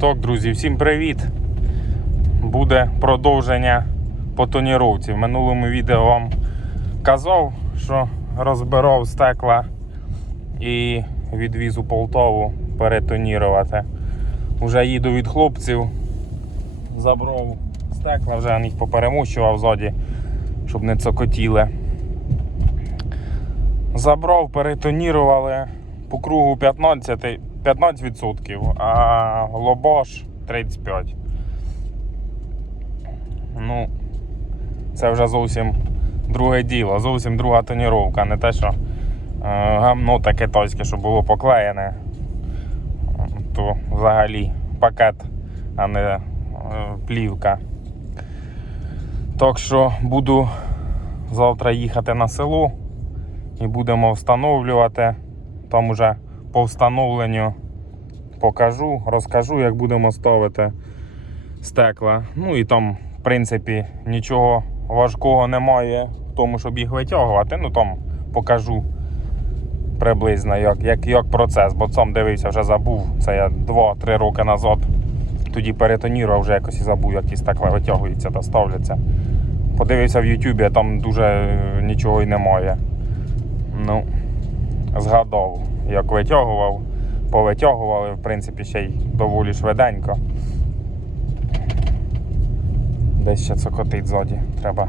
Так, друзі, всім привіт! Буде продовження по тоніровці. В минулому відео вам казав, що розбирав стекла і відвіз у Полтаву перетонірувати. Уже їду від хлопців, забрав стекла, вже їх поперемущував ззаді, щоб не цокотіли. Забрав, перетонірували по кругу 15, 15%, а лобаш 35%. Ну, це вже зовсім друге діло, зовсім друга тоніровка, не те, що е, гамно те китайське, що було поклеєне, то взагалі пакет, а не е, плівка. Так що буду завтра їхати на село і будемо встановлювати. Там уже по встановленню покажу, розкажу, як будемо ставити стекла. Ну і там, в принципі, нічого важкого немає в тому, щоб їх витягувати. Ну там покажу приблизно, як, як, як процес, бо сам дивився, вже забув. Це я 2-3 роки назад. Тоді перетонірував, вже якось і забув, як ті стекла витягуються та ставляться. Подивився в Ютубі, там дуже е, нічого і немає. Ну, згадав, як витягував, повитягували, в принципі, ще й доволі швиденько. Десь ще цокотить ззаді, треба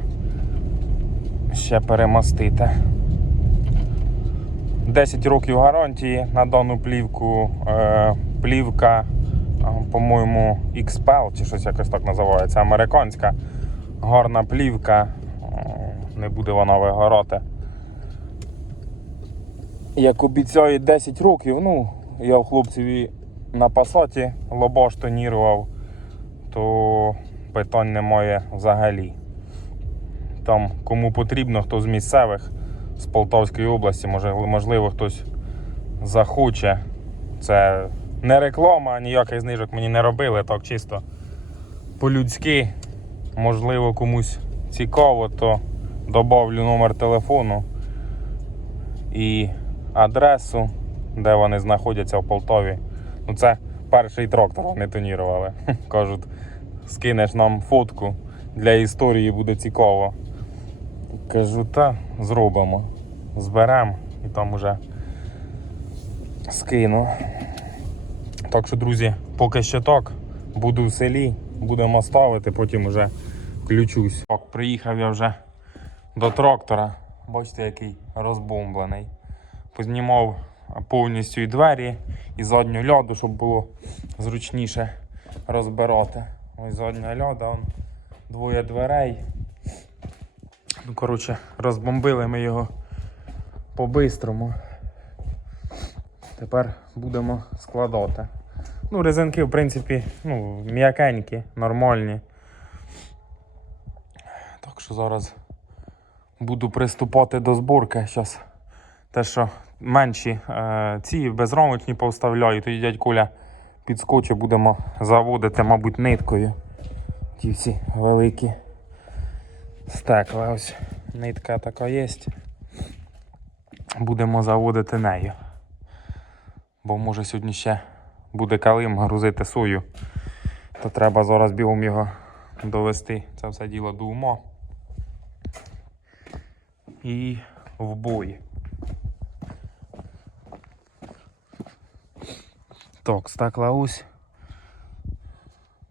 ще перемостити. 10 років гарантії на дану плівку. Е, плівка, е, по-моєму, XPEL чи щось якось так називається, американська. Гарна плівка, е, не буде вона вигорати як обіцяють 10 років, ну, я в хлопцеві на пасаті лобаш тонірував, то питань немає взагалі. Там кому потрібно, хто з місцевих з Полтавської області, може, можливо, хтось захоче. Це не реклама, ніяких знижок мені не робили, так чисто по-людськи. Можливо, комусь цікаво, то добавлю номер телефону і адресу, де вони знаходяться в Полтаві. Ну, це перший трактор вони тонірували. Кажуть, скинеш нам фотку для історії буде цікаво. Кажу, та зробимо. Зберемо і там уже скину. Так що, друзі, поки що так. Буду в селі, будемо ставити, потім вже включусь. Так, приїхав я вже до трактора. Бачите, який розбомблений. Познімав повністю і двері, і задню льоду, щоб було зручніше розбирати. Ось задня льода, он, двоє дверей. Ну, коротше, розбомбили ми його по-бистрому. Тепер будемо складати. Ну, резинки, в принципі, ну, м'якенькі, нормальні. Так що зараз буду приступати до зборки. Зараз те, що менші е, ці безромочні повставляю, тоді дядь Коля підскочить, будемо заводити, мабуть, ниткою. Ті всі великі стекла. Ось нитка така є. Будемо заводити нею. Бо може сьогодні ще буде калим грузити сою, то треба зараз бігом його довести це все діло до ума. І в бой. Так, стекла ось.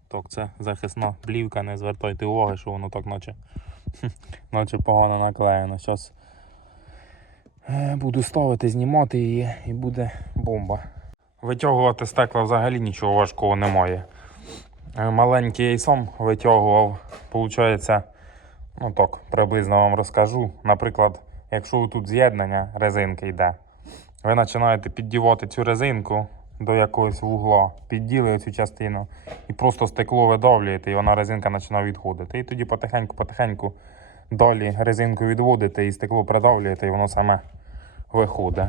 Так, це захисна плівка, не звертайте уваги, що воно так наче, наче погано наклеєно. Зараз буду ставити, знімати її і буде бомба. Витягувати стекла взагалі нічого важкого немає. Е, Маленький сам витягував. Получається, ну так, приблизно вам розкажу. Наприклад, якщо тут з'єднання резинки йде, ви починаєте піддівати цю резинку до якогось вугла, підділи цю частину і просто стекло видавлюєте, і вона резинка починає відходити. І тоді потихеньку-потихеньку далі резинку відводите і стекло придавлюєте, і воно саме виходить.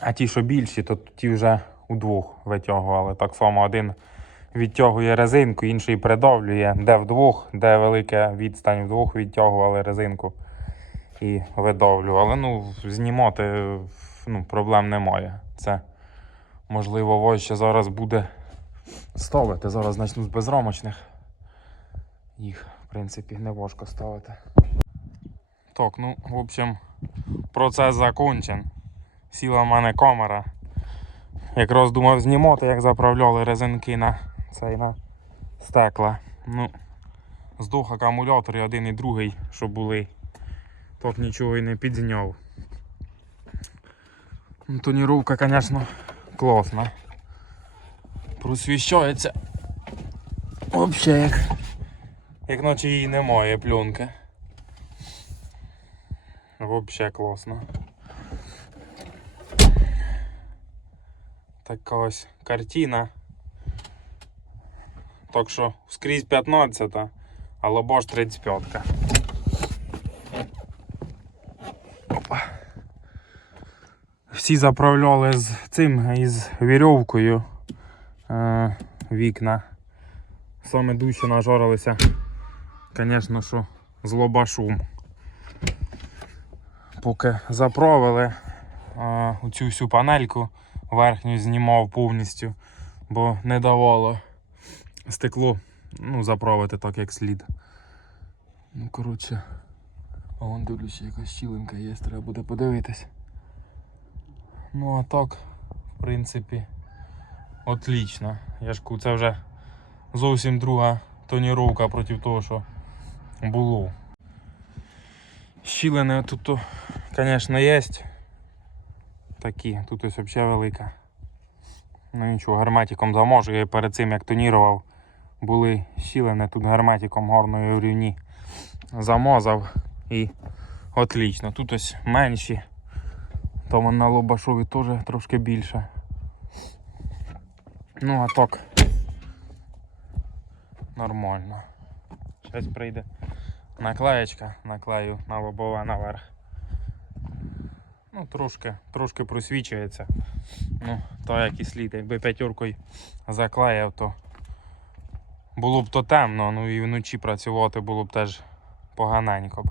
А ті, що більші, то ті вже удвох витягували. Так само один відтягує резинку, інший придавлює, де вдвох, де велика відстань вдвох відтягували резинку і видавлювали. Ну, знімати ну, проблем немає. Це можливо важче зараз буде ставити. Зараз почну з безрамочних. Їх, в принципі, не важко ставити. Так, ну, в общем, процес закончен. Сіла в мене камера. Якраз думав знімати, як заправляли резинки на цей на стекла. Ну, здох акумулятор і один і другий, що були. Так нічого і не підзняв. Тоніровка, звісно, класна. Просвіщається. Взагалі як. Як наче її немає пленки. Взагалі класно. Така ось картина. Так що скрізь 15, а лобош 35. Опа. Всі заправляли з цим, із вірьовкою е, вікна. Саме дужче нажарилися, звісно, що з лобашум. Поки заправили е, оцю всю панельку верхню знімав повністю, бо не давало стекло ну, заправити так як слід. Ну, коротше, а вон дивлюся, якась щілинка є, треба буде подивитись. Ну а так, в принципі, отлично. Я ж це вже зовсім друга тоніровка проти того, що було. Щілини тут, звісно, є. Такі, тут ось взагалі велика. Ну нічого, герметиком заможу. Я перед цим як тонірував, були щілини, тут герметиком гарної в рівні замазав і отлично. Тут ось менші. Тому на лобашові теж трошки більше. Ну а так нормально. Зараз прийде наклеєчка, наклею на лобове наверх. Ну, трошки, трошки просвічується. Ну, то як і слід, якби п'ятеркою заклеїв, то було б то темно, ну і вночі працювати було б теж поганенько б.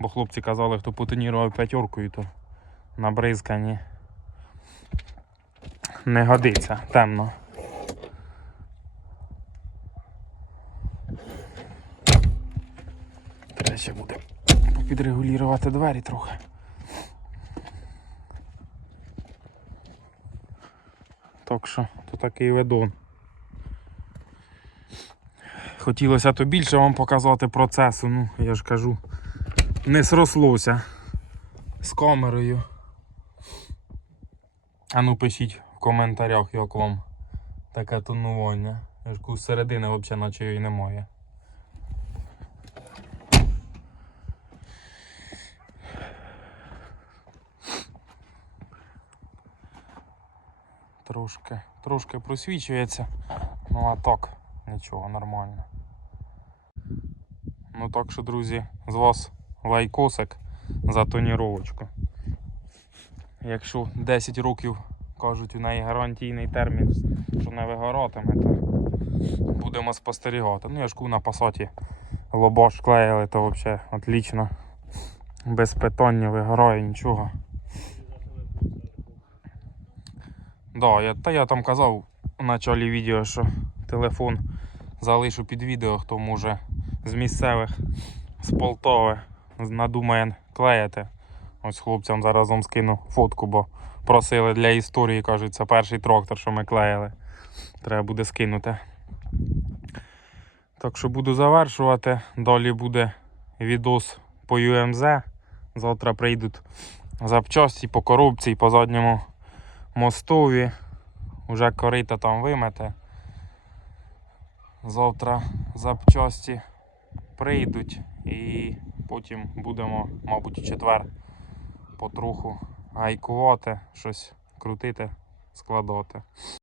Бо хлопці казали, хто потонірував п'ятеркою, то на бризканні не годиться, темно. Треба ще буде підрегулювати двері трохи. Так що, то такий ведон. Хотілося то більше вам показати процесу, ну я ж кажу, не срослося з камерою. А ну пишіть в коментарях, як вам таке тонування. Я ж з середини взагалі наче її немає. Трошки, трошки просвічується. Ну а так, нічого, нормально. Ну так що, друзі, з вас лайкосик за тоніровочку. Якщо 10 років кажуть, у неї гарантійний термін, що не вигоратиме, то будемо спостерігати. Ну я ж кажу, на пасаті лобош клеїли, то взагалі отлично. Без питань не вигорає нічого. Да, я, та я там казав в началі відео, що телефон залишу під відео, хто може з місцевих з Полтави надумає клеїти. Ось хлопцям заразом скину фотку, бо просили для історії, кажуть, це перший трактор, що ми клеїли. Треба буде скинути. Так що буду завершувати. Далі буде відос по UMZ. Завтра прийдуть запчасті по коробці по задньому мостові. Уже корита там вимете. Завтра запчасті прийдуть і потім будемо, мабуть, у четвер потроху гайкувати, щось крутити, складати.